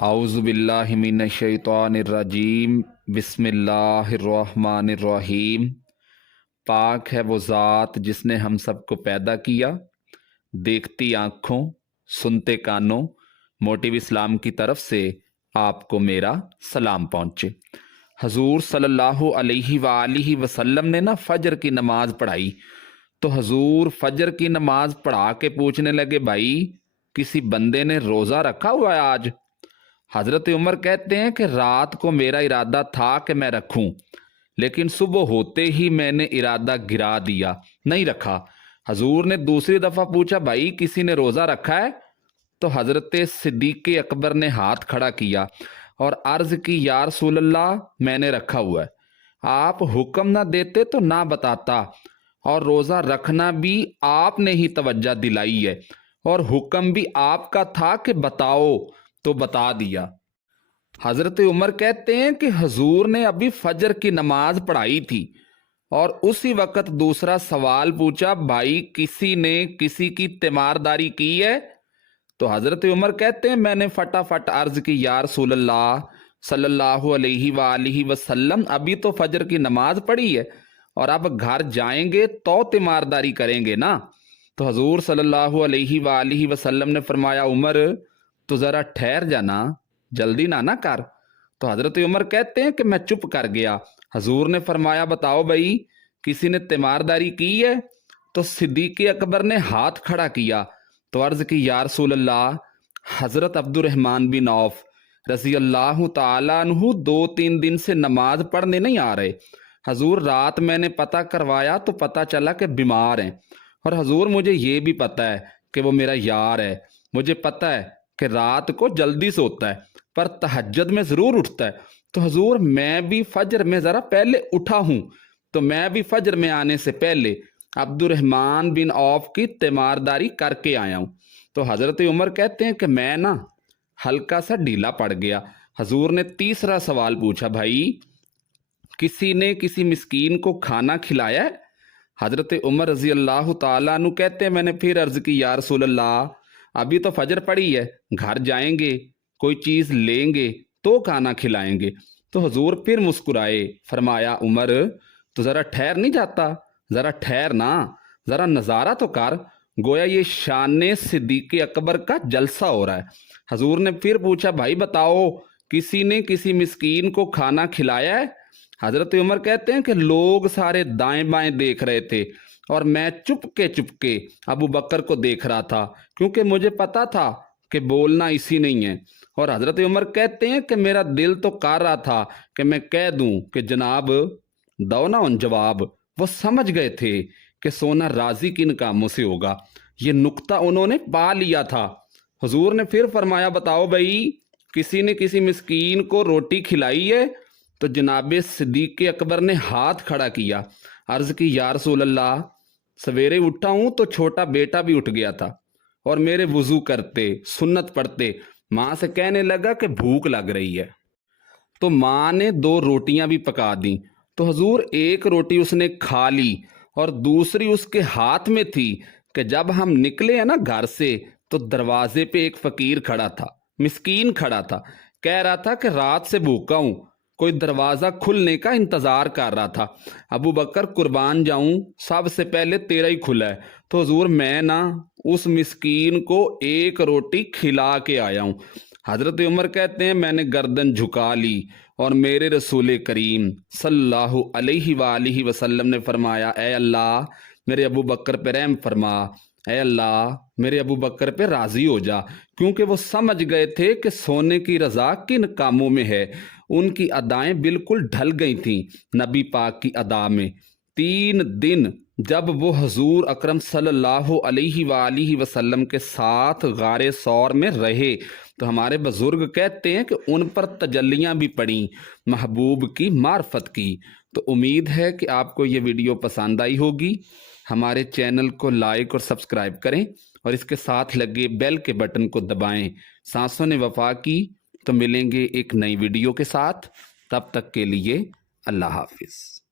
आउज़ु बिल्लाहि मिनश शैतानिर्रजीम बिस्मिल्लाहिर्रहमानिर्रहीम। पाक है वो ज़ात जिसने हम सबको पैदा किया, देखती आँखों सुनते कानों। मोटिव इस्लाम की तरफ से आपको मेरा सलाम पहुँचे। हजूर सल्लल्लाहु अलैहि वसल्लम ने ना फजर की नमाज पढ़ाई, तो हजूर फजर की नमाज पढ़ा के पूछने लगे, भाई किसी बंदे ने रोज़ा रखा हुआ है आज? हज़रत उमर कहते हैं कि रात को मेरा इरादा था कि मैं रखूं, लेकिन सुबह होते ही मैंने इरादा गिरा दिया, नहीं रखा। हजूर ने दूसरी दफ़ा पूछा, भाई किसी ने रोज़ा रखा है? तो हज़रत सिद्दीक़ अकबर ने हाथ खड़ा किया और अर्ज़ की, या रसूल अल्लाह मैंने रखा हुआ है। आप हुक्म ना देते तो ना बताता, और रोज़ा रखना भी आपने ही तवज्जो दिलाई है, और हुक्म भी आपका था कि बताओ, तो बता दिया। हज़रत उमर कहते हैं कि हजूर ने अभी फजर की नमाज पढ़ाई थी और उसी वक्त दूसरा सवाल पूछा, भाई किसी ने किसी की तीमारदारी की है? तो हज़रत उमर कहते हैं, मैंने फटाफट अर्ज की, या रसूल अल्लाह सल्लल्लाहु अलैहि वसल्लम अभी तो फजर की नमाज पढ़ी है और अब घर जाएंगे तो तीमारदारी करेंगे ना। तो हजूर सल्लल्लाहु अलैहि वसल्लम ने फरमाया, उमर तो ज़रा ठहर जाना, जल्दी ना कर। तो हज़रत उमर कहते हैं कि मैं चुप कर गया। हजूर ने फरमाया, बताओ भाई किसी ने तीमारदारी की है? तो सिद्दीक़ अकबर ने हाथ खड़ा किया तो अर्ज़ की, या रसूल अल्लाह हज़रत अब्दुर्रहमान बिन औफ रज़ी अल्लाह ताला अन्हु 2-3 दिन से नमाज पढ़ने नहीं आ रहे। हजूर रात मैंने पता करवाया तो पता चला कि बीमार हैं, और हजूर मुझे ये भी पता है कि वो मेरा यार है। मुझे पता है कि रात को जल्दी सोता है पर तहज्जुद में ज़रूर उठता है। तो हजूर मैं भी फजर में ज़रा पहले उठा हूँ, तो मैं भी फजर में आने से पहले अब्दुर्रहमान बिन औफ की तीमारदारी करके आया हूँ। तो हज़रत उमर कहते हैं कि मैं ना हल्का सा ढीला पड़ गया। हजूर ने तीसरा सवाल पूछा, भाई किसी ने किसी मिस्कीन को खाना खिलाया है? हज़रत उमर रज़ी अल्लाह ताला अन्हु कहते हैं, मैंने फिर अर्ज़ की, या रसूल अल्लाह अभी तो फजर पड़ी है, घर जाएंगे कोई चीज़ लेंगे तो खाना खिलाएंगे। तो हजूर फिर मुस्कुराए, फरमाया, उमर तो ज़रा ठहर नहीं जाता? ज़रा ठहर ना, ज़रा नज़ारा तो कर, गोया ये शान सिद्दीक़ अकबर का जलसा हो रहा है। हजूर ने फिर पूछा, भाई बताओ किसी ने किसी मिस्कीन को खाना खिलाया है? हज़रत उमर कहते हैं कि लोग सारे दाएं बाएं देख रहे थे और मैं चुपके अबू बकर को देख रहा था, क्योंकि मुझे पता था कि बोलना इसी नहीं है। और हज़रत उमर कहते हैं कि मेरा दिल तो कर रहा था कि मैं कह दूं कि जनाब दो ना उन जवाब। वो समझ गए थे कि सोना राजी किन कामों से होगा, ये नुक्ता उन्होंने पा लिया था। हुजूर ने फिर फरमाया, बताओ भाई किसी ने किसी मिस्कीन को रोटी खिलाई है? तो जनाब सिद्दीक़ अकबर ने हाथ खड़ा किया, अर्ज़ की, या रसूल अल्लाह सवेरे उठा हूँ तो छोटा बेटा भी उठ गया था और मेरे वुज़ू करते सुन्नत पढ़ते माँ से कहने लगा कि भूख लग रही है। तो माँ ने 2 रोटियां भी पका दी। तो हजूर एक रोटी उसने खा ली और दूसरी उसके हाथ में थी कि जब हम निकले हैं ना घर से, तो दरवाजे पे एक फकीर खड़ा था, मिस्कीन खड़ा था, कह रहा था कि रात से भूखा हूं, कोई दरवाज़ा खुलने का इंतज़ार कर रहा था। अबू बकर कुर्बान जाऊं, सबसे पहले तेरा ही खुला है। तो हजूर मैं ना उस मिस्कीन को एक रोटी खिला के आया हूं। हज़रत उमर कहते हैं, मैंने गर्दन झुका ली और मेरे रसूल करीम सल्लल्लाहु अलैहि वसल्लम ने फरमाया, ए अल्लाह मेरे अबू बकर पे रहम फरमा, ए अल्लाह मेरे अबू बकर पे राज़ी हो जा। क्योंकि वो समझ गए थे कि सोने की रज़ा किन कामों में है। उनकी अदाएं बिल्कुल ढल गई थीं नबी पाक की अदा में। 3 दिन जब वो हजूर अकरम सल्लल्लाहु अलैहि वसल्लम के साथ गारे सौर में रहे, तो हमारे बुजुर्ग कहते हैं कि उन पर तजल्लियाँ भी पड़ी महबूब की मार्फत की। तो उम्मीद है कि आपको ये वीडियो पसंद आई होगी। हमारे चैनल को लाइक और सब्सक्राइब करें और इसके साथ लगे बेल के बटन को दबाएं। सांसों ने वफा की। तो मिलेंगे एक नई वीडियो के साथ, तब तक के लिए अल्लाह हाफिज़।